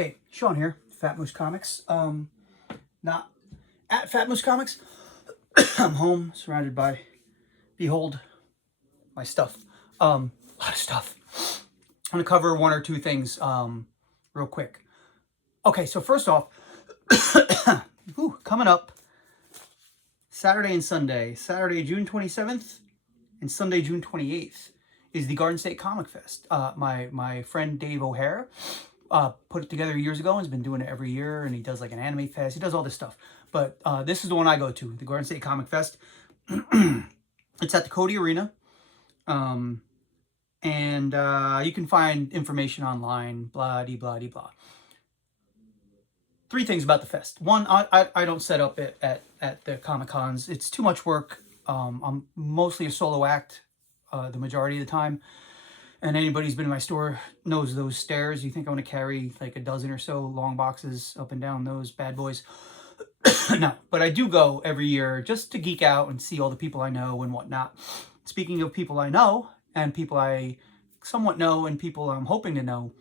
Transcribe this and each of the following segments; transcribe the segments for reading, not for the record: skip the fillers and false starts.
Hey, Sean here, Fat Moose Comics. Not at Fat Moose Comics. I'm home, surrounded by, behold, my stuff. A lot of stuff. I'm gonna cover one or two things, real quick. Okay, so first off, coming up, Saturday and Sunday, Saturday, June 27th, and Sunday, June 28th, is the Garden State Comic Fest. My friend Dave O'Hare put it together years ago and has been doing it every year, and he does like an anime fest. He does all this stuff. But this is the one I go to, the Garden State Comic Fest. It's at the Cody Arena. And you can find information online, blah, de, blah, de, blah. Three things about the fest. One, I don't set up at the Comic Cons. It's too much work. I'm mostly a solo act the majority of the time. And anybody who's been in my store knows those stairs. You think I'm going to carry like a dozen or so long boxes up and down those bad boys? No, but I do go every year just to geek out and see all the people I know and whatnot. Speaking of people I know and people I somewhat know and people I'm hoping to know,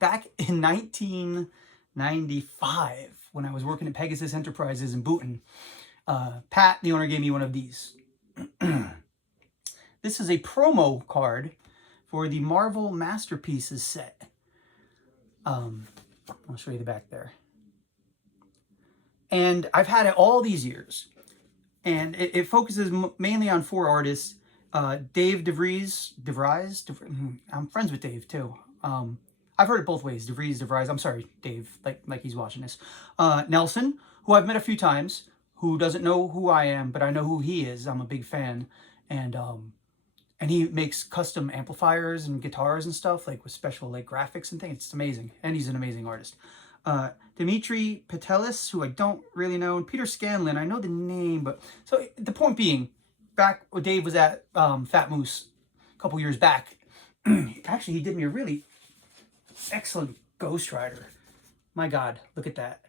back in 1995, when I was working at Pegasus Enterprises in Boonton, Pat, the owner, gave me one of these. This is a promo card for the Marvel Masterpieces set. I'll show you the back there. And I've had it all these years. And it focuses mainly on four artists. Dave DeVries. I'm friends with Dave, too. I've heard it both ways. DeVries. I'm sorry, Dave, like he's watching this. Nelson, who I've met a few times, who doesn't know who I am, but I know who he is. I'm a big fan. And he makes custom amplifiers and guitars and stuff, like with special like graphics and things. It's amazing. And he's an amazing artist. Dimitri Patelis, who I don't really know, and Peter Scanlon, I know the name, but so the point being, back when Dave was at Fat Moose a couple years back, actually he did me a really excellent Ghost Rider. My God, look at that.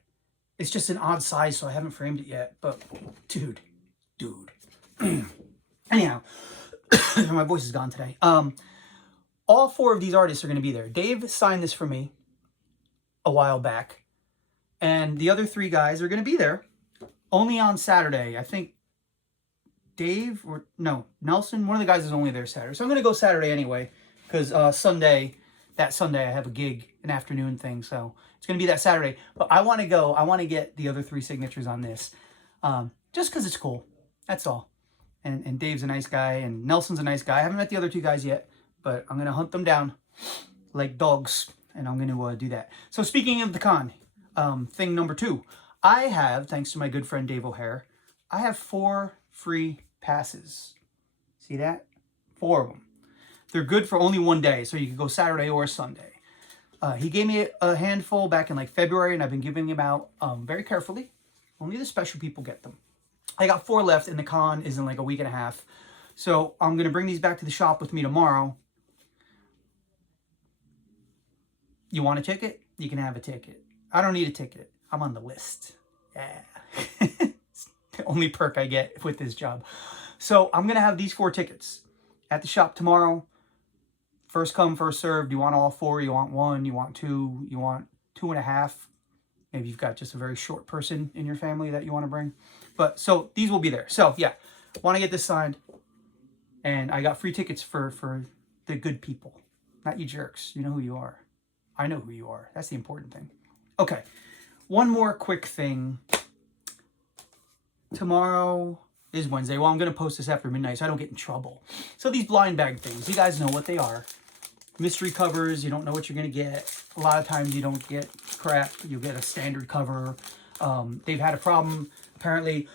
It's just an odd size, so I haven't framed it yet, but dude. Anyhow, my voice is gone today. All four of these artists are going to be there. Dave signed this for me a while back, and the other three guys are going to be there only on Saturday. I think Nelson, one of the guys is only there Saturday. So I'm going to go Saturday anyway, because that Sunday I have a gig, an afternoon thing, so it's going to be that Saturday. But I want to go. I want to get the other three signatures on this, just because it's cool. That's all. And Dave's a nice guy, and Nelson's a nice guy. I haven't met the other two guys yet, but I'm going to hunt them down like dogs, and I'm going to do that. So speaking of the con, thing number two, I have, thanks to my good friend Dave O'Hare, I have 4 free passes. See that? 4 of them. They're good for only one day, so you can go Saturday or Sunday. He gave me a handful back in like February, and I've been giving them out very carefully. Only the special people get them. I got 4 left, and the con is in like a week and a half. So I'm going to bring these back to the shop with me tomorrow. You want a ticket? You can have a ticket. I don't need a ticket. I'm on the list. Yeah. It's the only perk I get with this job. So I'm going to have these 4 tickets at the shop tomorrow. First come, first served. You want all 4? You want 1? You want 2? You want 2.5? Maybe you've got just a very short person in your family that you want to bring. But so these will be there. So yeah, want to get this signed. And I got free tickets for the good people. Not you jerks. You know who you are. I know who you are. That's the important thing. Okay. One more quick thing. Tomorrow is Wednesday. Well, I'm going to post this after midnight so I don't get in trouble. So these blind bag things, you guys know what they are. Mystery covers, you don't know what you're going to get. A lot of times you don't get crap. You'll get a standard cover. They've had a problem, apparently.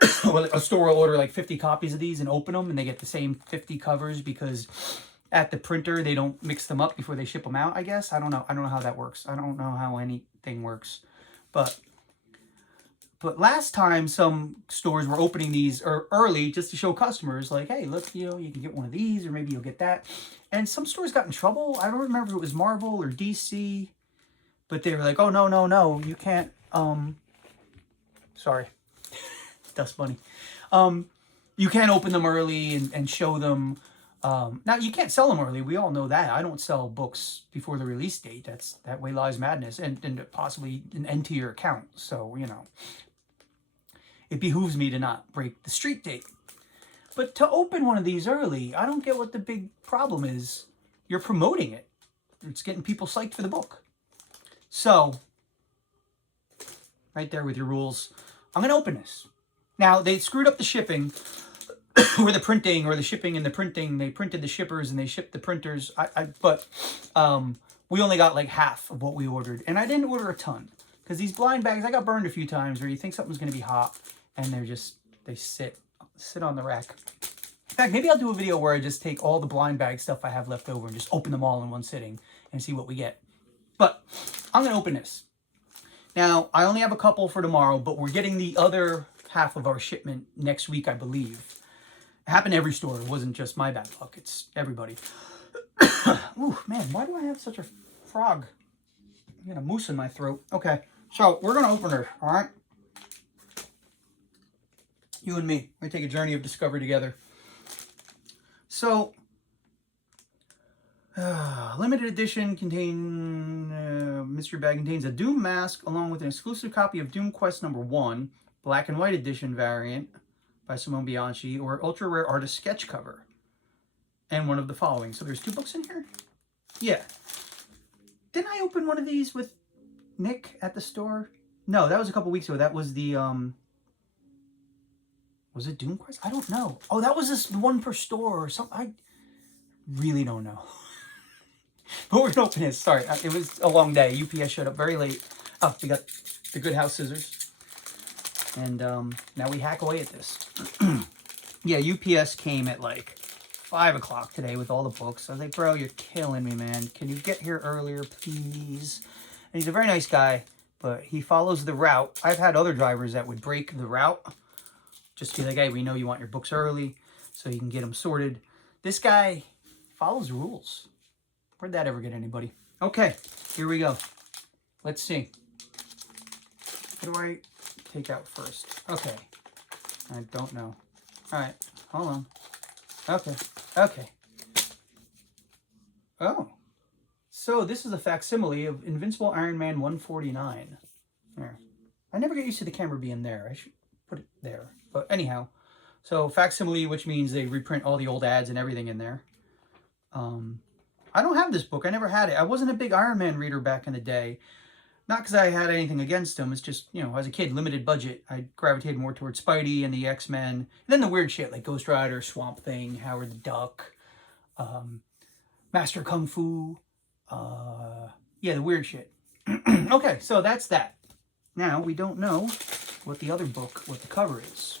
A store will order like 50 copies of these and open them, and they get the same 50 covers because at the printer they don't mix them up before they ship them out, I guess. I don't know how that works. I don't know how anything works. But last time some stores were opening these early just to show customers, like, hey, look, you can get one of these, or maybe you'll get that. And some stores got in trouble. I don't remember if it was Marvel or DC, but they were like, oh, no, you can't, sorry, Dust Bunny. You can't open them early and show them Now, you can't sell them early. We all know that. I don't sell books before the release date. That way lies madness, and possibly an end to your account. So, it behooves me to not break the street date. But to open one of these early, I don't get what the big problem is. You're promoting it. It's getting people psyched for the book. So, right there with your rules. I'm going to open this. Now, they screwed up the shipping, or the printing, or the shipping and the printing. They printed the shippers and they shipped the printers. But we only got like half of what we ordered. And I didn't order a ton. Because these blind bags, I got burned a few times where you think something's going to be hot. And they sit on the rack. In fact, maybe I'll do a video where I just take all the blind bag stuff I have left over and just open them all in one sitting and see what we get. But I'm going to open this. Now, I only have a couple for tomorrow, but we're getting the other half of our shipment next week, I believe. It happened to every store. It wasn't just my bad luck. It's everybody. Ooh, man, why do I have such a frog? I got a moose in my throat. Okay, so we're going to open her, all right? You and me. We're going to take a journey of discovery together. So, limited edition mystery bag contains a Doom mask along with an exclusive copy of Doom Quest number 1, black and white edition variant by Simone Bianchi, or ultra rare artist sketch cover. And one of the following. So there's 2 books in here? Yeah. Didn't I open one of these with Nick at the store? No, that was a couple weeks ago. That was the, was it Doom Quest? I don't know. Oh, that was this one per store or something. I really don't know. But we're going to open it. Sorry, it was a long day. UPS showed up very late. Oh, we got the Good House scissors. And now we hack away at this. Yeah, UPS came at like 5 o'clock today with all the books. I was like, bro, you're killing me, man. Can you get here earlier, please? And he's a very nice guy, but he follows the route. I've had other drivers that would break the route. Just be like, hey, we know you want your books early, so you can get them sorted. This guy follows rules. Where'd that ever get anybody? Okay, here we go. Let's see. What do I take out first? Okay. I don't know. All right, hold on. Okay. Oh. So this is a facsimile of Invincible Iron Man 149. There. I never get used to the camera being there. I should put it there. But anyhow, so facsimile, which means they reprint all the old ads and everything in there. I don't have this book. I never had it. I wasn't a big Iron Man reader back in the day. Not because I had anything against him. It's just, as a kid, limited budget. I gravitated more towards Spidey and the X-Men. And then the weird shit like Ghost Rider, Swamp Thing, Howard the Duck, Master Kung Fu. Yeah, the weird shit. Okay, so that's that. Now, we don't know what the other book, what the cover is.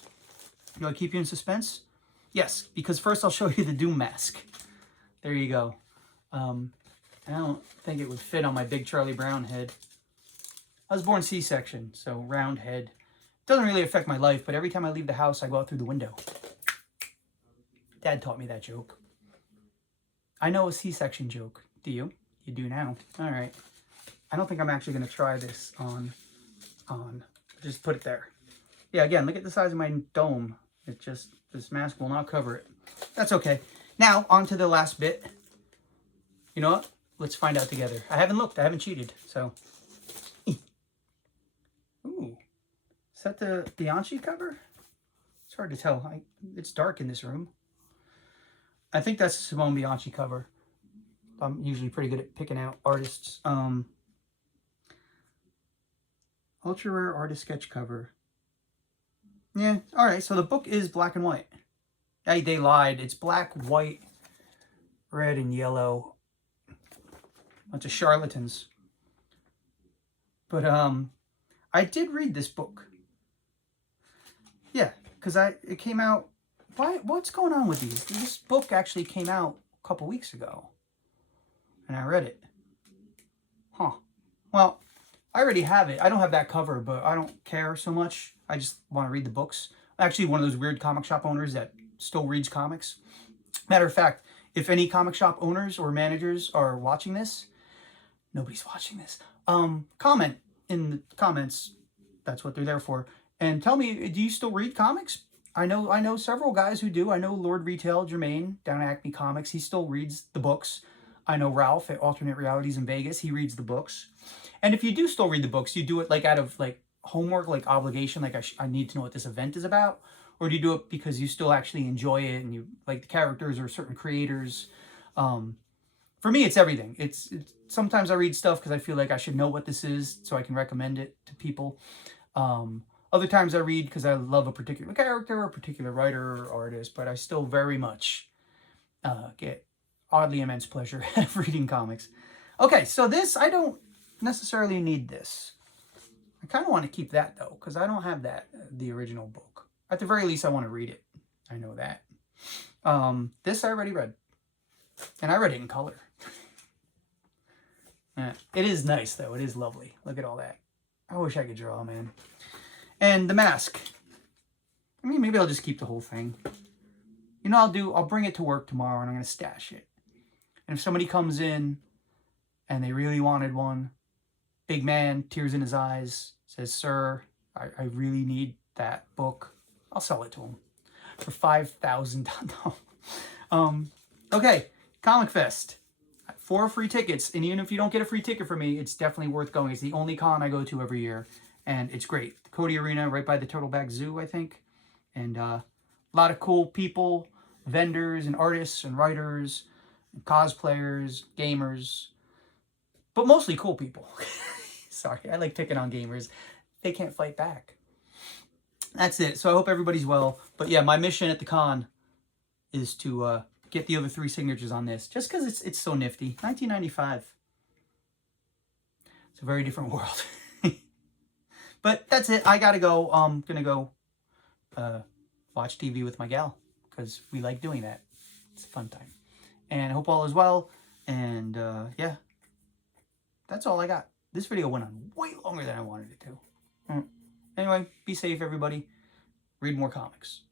Do I keep you in suspense? Yes, because first I'll show you the Doom mask. There you go. I don't think it would fit on my big Charlie Brown head. I was born C-section, so round head. Doesn't really affect my life, but every time I leave the house, I go out through the window. Dad taught me that joke. I know a C-section joke. Do you? You do now. All right. I don't think I'm actually going to try this on. Just put it there. Yeah, again, look at the size of my dome. This mask will not cover it. That's okay. Now, on to the last bit. You know what? Let's find out together. I haven't looked. I haven't cheated, so. Ooh. Is that the Bianchi cover? It's hard to tell. It's dark in this room. I think that's the Simone Bianchi cover. I'm usually pretty good at picking out artists. Ultra rare artist sketch cover. Yeah, alright, so the book is black and white. Hey, they lied. It's black, white, red, and yellow. Bunch of charlatans. But, I did read this book. Yeah, because it came out... What's going on with these? This book actually came out a couple weeks ago. And I read it. Huh. Well, I already have it. I don't have that cover, but I don't care so much. I just want to read the books. I'm actually one of those weird comic shop owners that still reads comics. Matter of fact, if any comic shop owners or managers are watching this, nobody's watching this. Comment in the comments. That's what they're there for. And tell me, do you still read comics? I know several guys who do. I know Lord Retail Jermaine down at Acme Comics. He still reads the books. I know Ralph at Alternate Realities in Vegas. He reads the books. And if you do still read the books, you do it like out of like homework, like obligation, like I need to know what this event is about, or do you do it because you still actually enjoy it and you like the characters or certain creators? For me, it's everything. It's sometimes I read stuff because I feel like I should know what this is so I can recommend it to people. Other times I read because I love a particular character, or a particular writer or artist, but I still very much get oddly immense pleasure out of reading comics. Okay, so this, I don't necessarily need this. I kind of want to keep that though, because I don't have that, the original book. At the very least, I want to read it. I know that. This I already read. And I read it in color. It is nice though. It is lovely. Look at all that. I wish I could draw, man. And the mask. I mean, maybe I'll just keep the whole thing. You know, I'll bring it to work tomorrow and I'm going to stash it. And if somebody comes in and they really wanted one, big man, tears in his eyes, says, "Sir, I really need that book," I'll sell it to him for $5,000. Okay, Comic Fest. 4 free tickets. And even if you don't get a free ticket from me, it's definitely worth going. It's the only con I go to every year. And it's great. The Cody Arena, right by the Turtleback Zoo, I think. And a lot of cool people, vendors and artists and writers, and cosplayers, gamers. But mostly cool people. Sorry, I like picking on gamers. They can't fight back. That's it. So I hope everybody's well. But yeah, my mission at the con is to get the other 3 signatures on this. Just because it's so nifty. 1995. It's a very different world. But that's it. I gotta go. I'm gonna go watch TV with my gal. Because we like doing that. It's a fun time. And I hope all is well. And yeah. That's all I got. This video went on way longer than I wanted it to. Anyway, be safe, everybody. Read more comics.